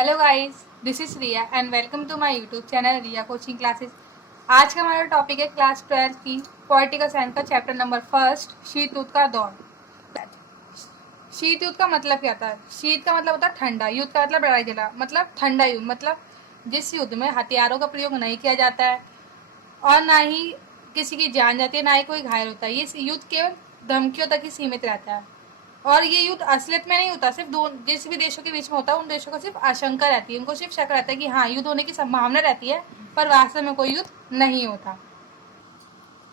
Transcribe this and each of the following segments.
Hello guys, this is Riya and welcome to my YouTube channel Riya coaching classes. आज का हमारा topic है class 12 की पॉलिटिकल साइंस का चैप्टर नंबर फर्स्ट, शीत युद्ध का दौर। शीत युद्ध का मतलब क्या था? शीत का मतलब होता है ठंडा, युद्ध का मतलब लड़ाई झगड़ा, मतलब ठंडा युद्ध, मतलब जिस युद्ध में हथियारों का प्रयोग नहीं किया जाता है और ना ही किसी की जान जाती है, ना ही कोई घायल होता है। ये युद्ध केवल धमकियों तक ही सीमित रहता है और ये युद्ध असलियत में नहीं होता, सिर्फ दो जिस भी देशों के बीच में होता है उन देशों को सिर्फ आशंका रहती है, उनको सिर्फ शक रहता है कि हाँ युद्ध होने की संभावना रहती है, पर वास्तव में कोई युद्ध नहीं होता।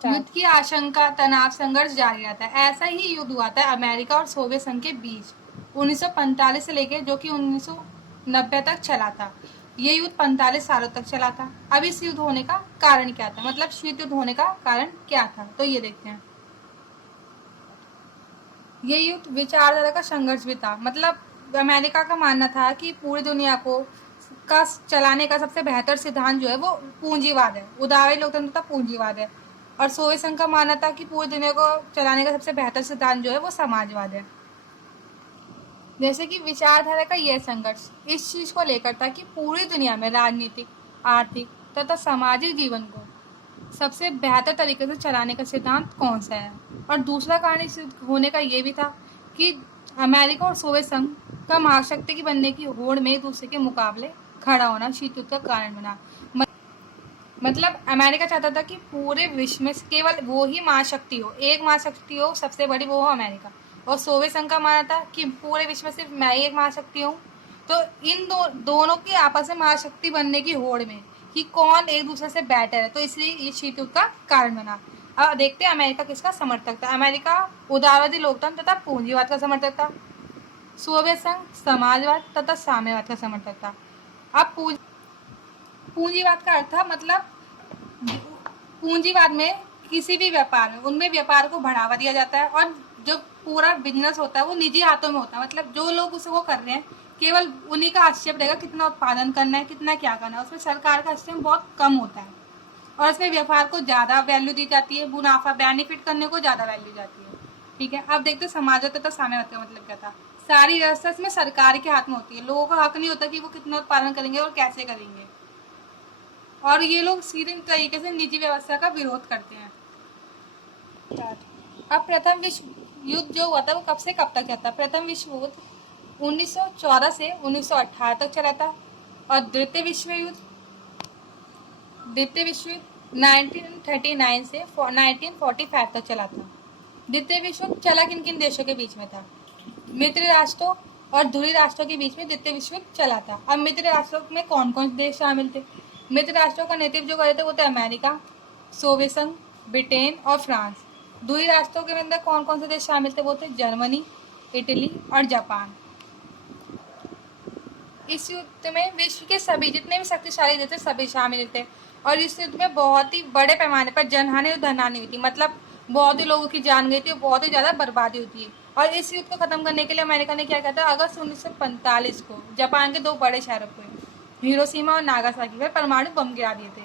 युद्ध की आशंका, तनाव, संघर्ष जारी रहता है। ऐसा ही युद्ध हुआ था अमेरिका और सोवियत संघ के बीच 1945 से लेकर जो कि 1990 तक चला था। ये युद्ध 45 सालों तक चला था। अब इस युद्ध होने का कारण क्या था, मतलब शीत युद्ध होने का कारण क्या था, तो ये देखते हैं। ये युद्ध विचारधारा का संघर्ष भी था। मतलब अमेरिका का मानना था कि पूरी दुनिया को का चलाने का सबसे बेहतर सिद्धांत जो है वो पूंजीवाद है, उदारवादी लोकतंत्र का पूंजीवाद है। और सोवियत संघ का मानना था कि पूरी दुनिया को चलाने का सबसे बेहतर सिद्धांत जो है वो समाजवाद है। जैसे कि विचारधारा का यह संघर्ष इस चीज को लेकर था कि पूरी दुनिया में राजनीतिक, आर्थिक तथा सामाजिक जीवन को सबसे बेहतर तरीके से चलाने का सिद्धांत कौन सा है। और दूसरा कारण इस होने का ये भी था कि अमेरिका और सोवियत संघ का महाशक्ति की बनने की होड़ में एक दूसरे के मुकाबले खड़ा होना शीत युद्ध का कारण बना। मतलब अमेरिका चाहता था कि पूरे विश्व में केवल वो ही महाशक्ति हो, एक महाशक्ति हो सबसे बड़ी, वो हो अमेरिका। और सोवियत संघ का मानना था कि पूरे विश्व में सिर्फ मैं ही एक महाशक्ति हूँ। तो इन दोनों की आपस में महाशक्ति बनने की होड़ में कि कौन एक दूसरे से बेटर है, तो इसलिए ये शीत युद्ध का कारण बना। अब देखते हैं अमेरिका किसका समर्थक था। अमेरिका उदारवादी लोकतंत्र तथा पूंजीवाद का समर्थक था। सोवियत संघ समाजवाद तथा साम्यवाद का समर्थक था। अब पूंजीवाद का अर्थ था, मतलब पूंजीवाद में किसी भी व्यापार में उनमें व्यापार को बढ़ावा दिया जाता है और जो पूरा बिजनेस होता है वो निजी हाथों में होता है। मतलब जो लोग उसको कर रहे हैं केवल उन्हीं का हस्तक्षेप रहेगा, कितना उत्पादन करना है, कितना क्या करना है, उसमें सरकार का हस्तक्षेप बहुत कम होता है और इसमें व्यापार को ज्यादा वैल्यू दी जाती है, मुनाफा बेनिफिट करने को ज्यादा वैल्यू जाती है। ठीक है, अब देखते हैं समाजवाद तथा साम्यवाद का मतलब क्या था। सारी व्यवस्था इसमें सरकार के हाथ में होती है, लोगों का हक नहीं होता कि वो कितना उत्पादन करेंगे और कैसे करेंगे, और ये लोग सीधे तरीके से निजी व्यवस्था का विरोध करते हैं। अब प्रथम विश्व युद्ध जो हुआ था वो कब से कब तक चला था? प्रथम विश्व युद्ध 1914 से 1918 तक चला था और द्वितीय विश्व युद्ध 1939 से 1945 तक चला था। द्वितीय विश्व युद्ध चला किन किन देशों के बीच में था? मित्र राष्ट्रों और ध्रुवीय राष्ट्रों के बीच में द्वितीय विश्व युद्ध चला था। अब मित्र राष्ट्रों में कौन कौन से देश शामिल थे? मित्र राष्ट्रों का नेतृत्व जो करे थे वो थे अमेरिका, सोवियत संघ, ब्रिटेन और फ्रांस। ध्रुवीय राष्ट्रों के अंदर कौन कौन से देश शामिल थे? वो थे जर्मनी, इटली और जापान। इस युद्ध में विश्व के सभी जितने भी शक्तिशाली देश थे सभी शामिल थे और इस युद्ध में बहुत ही बड़े पैमाने पर जनहानि और धनहानि हुई थी। मतलब बहुत ही लोगों की जान गई थी और बहुत ही ज्यादा बर्बादी हुई थी। और इस युद्ध को खत्म करने के लिए अमेरिका ने क्या किया था? अगस्त 1945 को जापान के दो बड़े शहरों पर, हिरोशिमा और नागासाकी पर परमाणु बम गिरा दिए थे।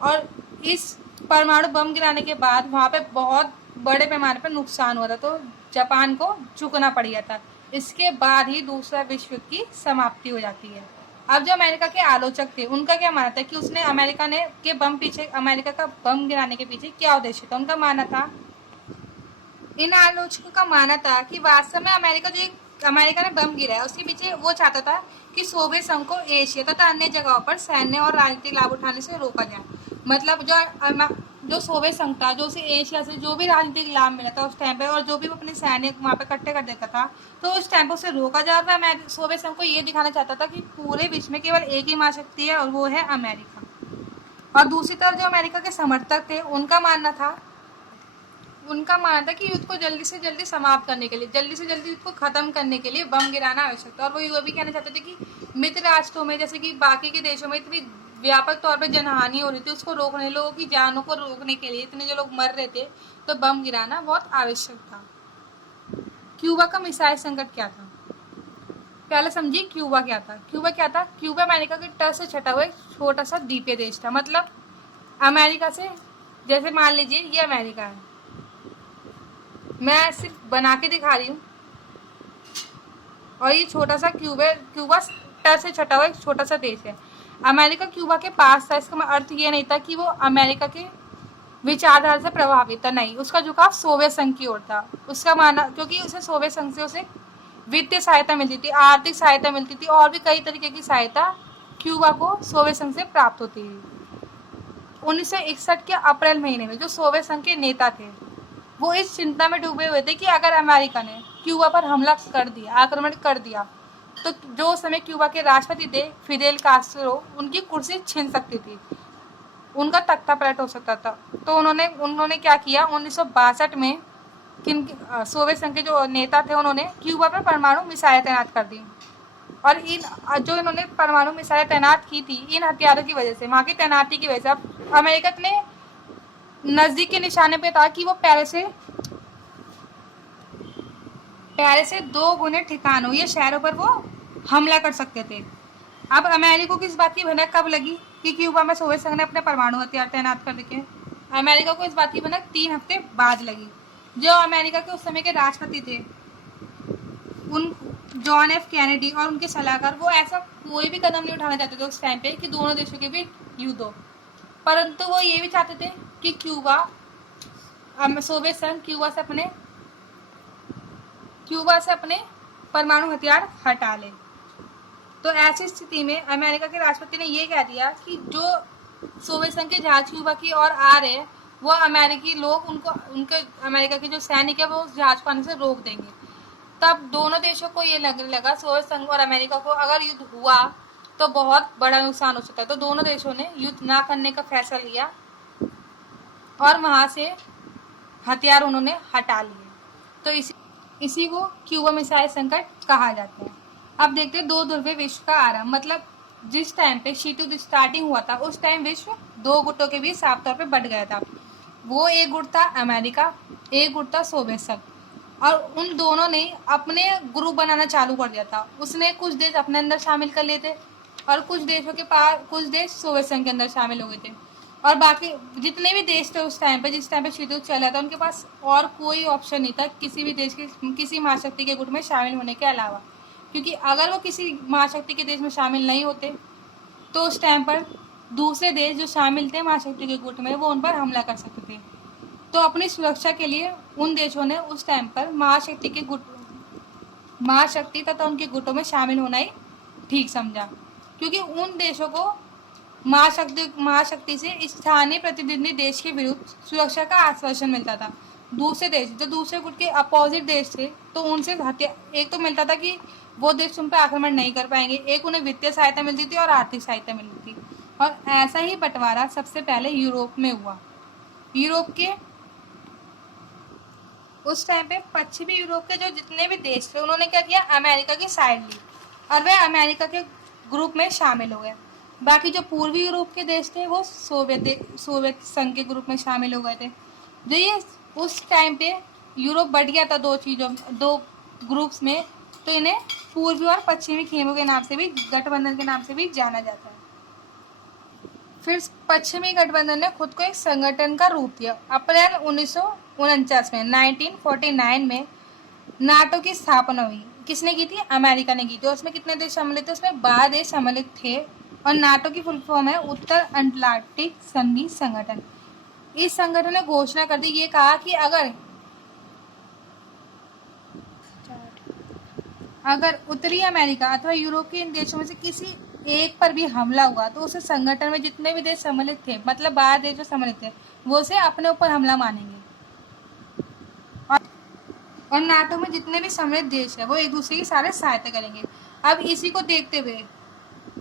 और इस परमाणु बम गिराने के बाद वहां पे बहुत बड़े पैमाने पर नुकसान हुआ था, तो जापान को झुकना पड़ गया था। इसके बाद ही दूसरा विश्व युद्ध की समाप्ति हो जाती है। अब जो अमेरिका के आलोचक थे उनका क्या मानना था कि उसने अमेरिका ने के बम पीछे अमेरिका का बम गिराने के पीछे क्या उद्देश्य था? उनका मानना था, इन आलोचकों का मानना था कि वास्तव में अमेरिका ने बम गिराया उसके पीछे वो चाहता था कि सोवियत संघ को एशिया तथा अन्य जगहों पर सैन्य और राजनीतिक लाभ उठाने से रोका जाए। मतलब जो सोवियत संघ था, जो उसे एशिया से जो भी राजनीतिक लाभ मिला था उस टाइम पे और जो भी वो अपने सैन्य वहाँ पे इकट्ठे कर देता था, तो उस टाइम पे उसे रोका जाए। और सोवियत संघ को ये दिखाना चाहता था कि पूरे विश्व में केवल एक ही महाशक्ति है और वो है अमेरिका। और दूसरी तरफ जो अमेरिका के समर्थक थे उनका मानना था कि युद्ध को जल्दी से जल्दी समाप्त करने के लिए, जल्दी से जल्दी युद्ध को खत्म करने के लिए बम गिराना आवश्यक था। और वो ये भी कहना चाहते थे कि मित्र राष्ट्रों में जैसे कि बाकी के देशों में इतनी व्यापक तौर पर जनहानि हो रही थी, उसको रोकने, लोगों की जानों को रोकने के लिए, इतने जो लोग मर रहे थे, तो बम गिराना बहुत आवश्यक था। क्यूबा का मिसाइल संकट क्या था? पहले समझिए क्यूबा क्या था। क्यूबा अमेरिका के तट से छटा हुआ एक छोटा सा द्वीपीय देश था। मतलब अमेरिका से, जैसे मान लीजिए ये अमेरिका है, मैं सिर्फ बना के दिखा रही हूँ, और ये छोटा सा क्यूबा सेक्टर से छटा हुआ एक छोटा सा देश है। अमेरिका क्यूबा के पास था, इसका अर्थ ये नहीं था कि वो अमेरिका के विचारधारा से प्रभावित था, नहीं, उसका झुकाव सोवियत संघ की ओर था। उसका माना, क्योंकि उसे सोवियत संघ से उसे वित्तीय सहायता मिलती थी, आर्थिक सहायता मिलती थी, और भी कई तरीके की सहायता क्यूबा को सोवियत संघ से प्राप्त होती थी। 1961 के अप्रैल महीने में जो सोवियत संघ के नेता थे वो इस चिंता में डूबे हुए थे कि अगर अमेरिका ने क्यूबा पर हमला कर दिया, आक्रमण कर दिया, तो जो उस समय क्यूबा के राष्ट्रपति थे फिदेल कास्ट्रो, उनकी कुर्सी छिन सकती थी, उनका तख्ता पलट हो सकता था। तो उन्होंने क्या किया, 1962 में सोवियत संघ के जो नेता थे उन्होंने क्यूबा पर परमाणु मिसाइलें तैनात कर दी। और इन्होंने परमाणु मिसाइलें तैनात की थी, इन हथियारों की वजह से, वहां की तैनाती की वजह से, अब अमेरिका इतने नजदीक के निशाने पे था कि वो पहले से 2 गुने ठिकानों या शहरों पर वो हमला कर सकते थे। अब अमेरिका को इस बात की भनक कब लगी कि क्यूबा में सोवियत संघ ने अपने परमाणु हथियार तैनात कर दिए? अमेरिका को इस बात की भनक 3 हफ्ते बाद लगी। जो अमेरिका के उस समय के राष्ट्रपति थे, उन जॉन एफ कैनेडी और उनके सलाहकार, वो ऐसा कोई भी कदम नहीं उठाना चाहते थे उस टाइम पे कि दोनों देशों के बीच युद्ध हो, परंतु वो ये भी चाहते थे कि सोवियत संघ क्यूबा से अपने परमाणु हथियार हटा ले। तो ऐसी स्थिति में अमेरिका के राष्ट्रपति ने ये कह दिया कि जो सोवियत संघ के जहाज क्यूबा की ओर आ रहे हैं, वो अमेरिकी लोग उनके अमेरिका के जो सैनिक है वो उस जहाज को आने से रोक देंगे। तब दोनों देशों को ये लगने लगा, सोवियत संघ और अमेरिका को, अगर युद्ध हुआ तो बहुत बड़ा नुकसान हो सकता है। तो दोनों देशों ने युद्ध ना करने का फैसला लिया और वहां से हथियार उन्होंने हटा लिए। तो इसी को क्यूबा मिसाइल संकट कहा जाता है। अब देखते हैं 2 ध्रुवीय विश्व का आरंभ, मतलब जिस टाइम पे शीत युद्ध स्टार्टिंग हुआ था उस टाइम विश्व 2 गुटों के बीच साफ तौर पे बढ़ गया था। वो एक गुट था अमेरिका, एक गुट था सोवियत संघ, और उन दोनों ने अपने ग्रुप बनाना चालू कर दिया था। उसने कुछ देश अपने अंदर शामिल कर लिए थे और कुछ देश सोवियत संघ के अंदर शामिल हो गए थे, और बाकी जितने भी देश थे उस टाइम पे, जिस टाइम पे शीत युद्ध चल रहा था, उनके पास और कोई ऑप्शन नहीं था किसी भी देश के, किसी महाशक्ति के गुट में शामिल होने के अलावा, क्योंकि अगर वो किसी महाशक्ति के देश में शामिल नहीं होते तो उस टाइम पर दूसरे देश जो शामिल थे महाशक्ति के गुट में वो उन पर हमला कर सकते थे। तो अपनी सुरक्षा के लिए उन देशों ने उस टाइम पर महाशक्ति तथा उनके गुटों में शामिल होना ही ठीक समझा, क्योंकि उन देशों को महाशक्ति से स्थानीय प्रतिद्वंदी देश के विरुद्ध सुरक्षा का आश्वासन मिलता था। दूसरे देश जो दूसरे गुट के अपोजिट देश थे, तो उनसे एक तो मिलता था कि वो देश उन पर आक्रमण नहीं कर पाएंगे, एक उन्हें वित्तीय सहायता मिलती थी और आर्थिक सहायता मिलती थी। और ऐसा ही बंटवारा सबसे पहले यूरोप में हुआ। यूरोप के उस टाइम पे पश्चिमी यूरोप के जो जितने भी देश थे उन्होंने क्या किया, अमेरिका की साइड ली और वे अमेरिका के ग्रुप में शामिल हो गए। बाकी जो पूर्वी यूरोप के देश थे वो सोवियत संघ के ग्रुप में शामिल हो गए थे। जो ये उस टाइम पे यूरोप बढ़ गया था दो ग्रुप्स में, तो इन्हें पूर्वी और पश्चिमी खेमों के नाम से भी, गठबंधन के नाम से भी जाना जाता है। फिर पश्चिमी गठबंधन ने खुद को एक संगठन का रूप दिया। अप्रैल 1949 में 1949 में नाटो की स्थापना हुई। किसने की थी? अमेरिका ने की थी। उसमें कितने देश सम्मिलित थे? उसमें 12 देश सम्मिलित थे और नाटो की फुल फॉर्म है उत्तर अटलांटिक संधि संगठन। इस संगठन ने घोषणा कर दी, ये कहा कि अगर उत्तरी अमेरिका अथवा यूरोप के इन देशों में से किसी एक पर भी हमला हुआ तो उसे संगठन में जितने भी देश सम्मिलित थे, मतलब 12 देश जो सम्मिलित थे, वो उसे अपने ऊपर हमला मानेंगे। और नाटो में जितने भी सम्मिलित देश है वो एक दूसरे की सारे सहायता करेंगे। अब इसी को देखते हुए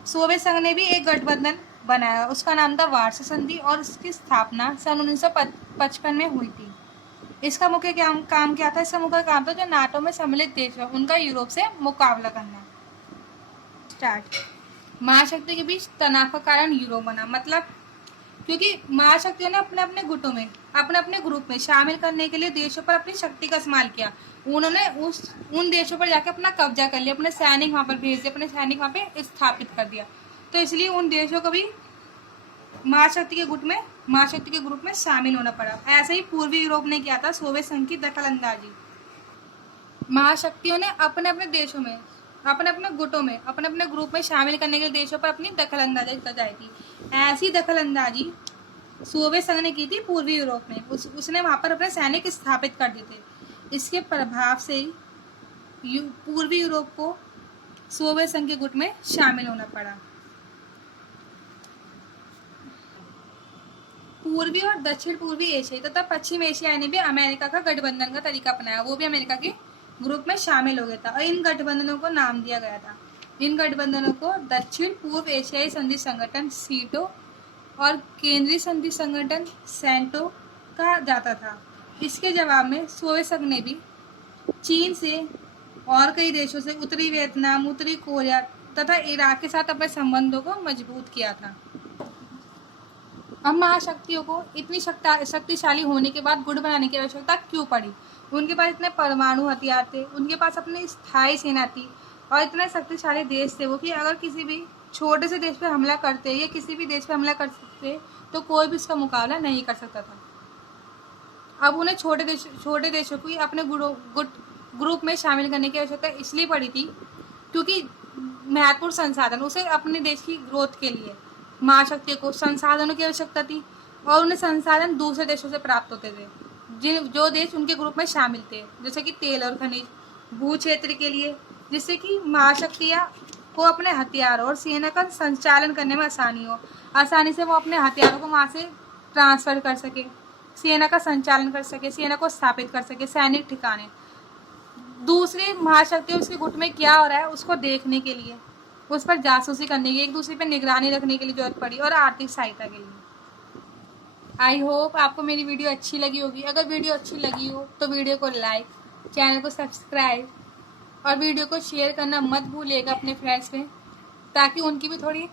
सोवियत संघ ने भी एक गठबंधन बनाया, उसका नाम था वार्सा संधि और इसकी स्थापना सन 1955 में हुई थी। इसका मुख्य काम क्या था? इसका मुख्य काम था जो नाटो में सम्मिलित देश है उनका यूरोप से मुकाबला करना। स्टार्ट। महाशक्ति के बीच तनाव का कारण यूरोप बना, मतलब क्योंकि महाशक्तियों ने अपने अपने गुटों में, अपने अपने ग्रुप में शामिल करने के लिए देशों पर अपनी शक्ति का इस्तेमाल किया। उन्होंने उन देशों पर जाकर अपना कब्जा कर लिया, अपने सैनिक वहां पर भेज दिए, अपने सैनिक वहां पे स्थापित कर दिया। तो इसलिए उन देशों को भी महाशक्ति के ग्रुप में शामिल होना पड़ा। ऐसे ही पूर्वी यूरोप ने किया था सोवियत संघ की दखल अंदाजी। महाशक्तियों ने अपने अपने देशों में अपने अपने गुटों में, अपने अपने ग्रुप में शामिल करने के लिए देशों पर अपनी दखल अंदाजी जाती थी। ऐसी दखल अंदाजी सोवियत संघ ने की थी पूर्वी यूरोप में। उसने वहां पर अपने सैनिक स्थापित कर दिए थे। इसके प्रभाव से पूर्वी यूरोप को सोवियत संघ के गुट में शामिल होना पड़ा। पूर्वी और दक्षिण पूर्वी एशिया तथा पश्चिम एशिया ने भी अमेरिका का गठबंधन का तरीका अपनाया। वो भी अमेरिका के ग्रुप में शामिल हो गया था और इन गठबंधनों को नाम दिया गया था। इन गठबंधनों को दक्षिण पूर्व एशियाई संधि संगठन सीटो और केंद्रीय संधि संगठन सेंटो कहा जाता था। इसके जवाब में सोवियत संघ ने भी चीन से और कई देशों से उत्तरी वियतनाम, उत्तरी कोरिया तथा इराक के साथ अपने संबंधों को मजबूत किया था। अब महाशक्तियों को इतनी शक्तिशाली होने के बाद गुट बनाने की आवश्यकता क्यों पड़ी? उनके पास इतने परमाणु हथियार थे, उनके पास अपनी स्थायी सेना थी और इतने शक्तिशाली देश थे वो कि अगर किसी भी छोटे से देश पे हमला करते या किसी भी देश पे हमला कर सकते तो कोई भी उसका मुकाबला नहीं कर सकता था। अब उन्हें छोटे देशों को अपने ग्रुप में शामिल करने की आवश्यकता इसलिए पड़ी थी क्योंकि महत्वपूर्ण संसाधन, उसे अपने देश की ग्रोथ के लिए महाशक्तियों को संसाधनों की आवश्यकता थी और उन्हें संसाधन दूसरे देशों से प्राप्त होते थे जो देश उनके ग्रुप में शामिल थे, जैसे कि तेल और खनिज, भू क्षेत्र के लिए, जिससे कि महाशक्तियाँ को अपने हथियारों और सेना का संचालन करने में आसानी से वो अपने हथियारों को वहाँ से ट्रांसफर कर सके, सेना का संचालन कर सके, सेना को स्थापित कर सके, सैनिक ठिकाने। दूसरी महाशक्तियाँ उसके गुट में क्या हो रहा है उसको देखने के लिए, उस पर जासूसी करने की, एक दूसरे पर निगरानी रखने के लिए जरूरत पड़ी और आर्थिक सहायता के लिए। आई होप आपको मेरी वीडियो अच्छी लगी होगी। अगर वीडियो अच्छी लगी हो तो वीडियो को लाइक, चैनल को सब्सक्राइब और वीडियो को शेयर करना मत भूलिएगा अपने फ्रेंड्स में, ताकि उनकी भी थोड़ी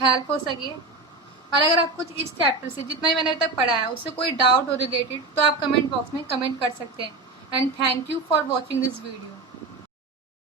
हेल्प हो सके। और अगर आप कुछ इस चैप्टर से जितना ही मैंने अभी तक पढ़ा है उससे कोई डाउट हो रिलेटेड तो आप कमेंट बॉक्स में कमेंट कर सकते हैं। And thank you for watching this video.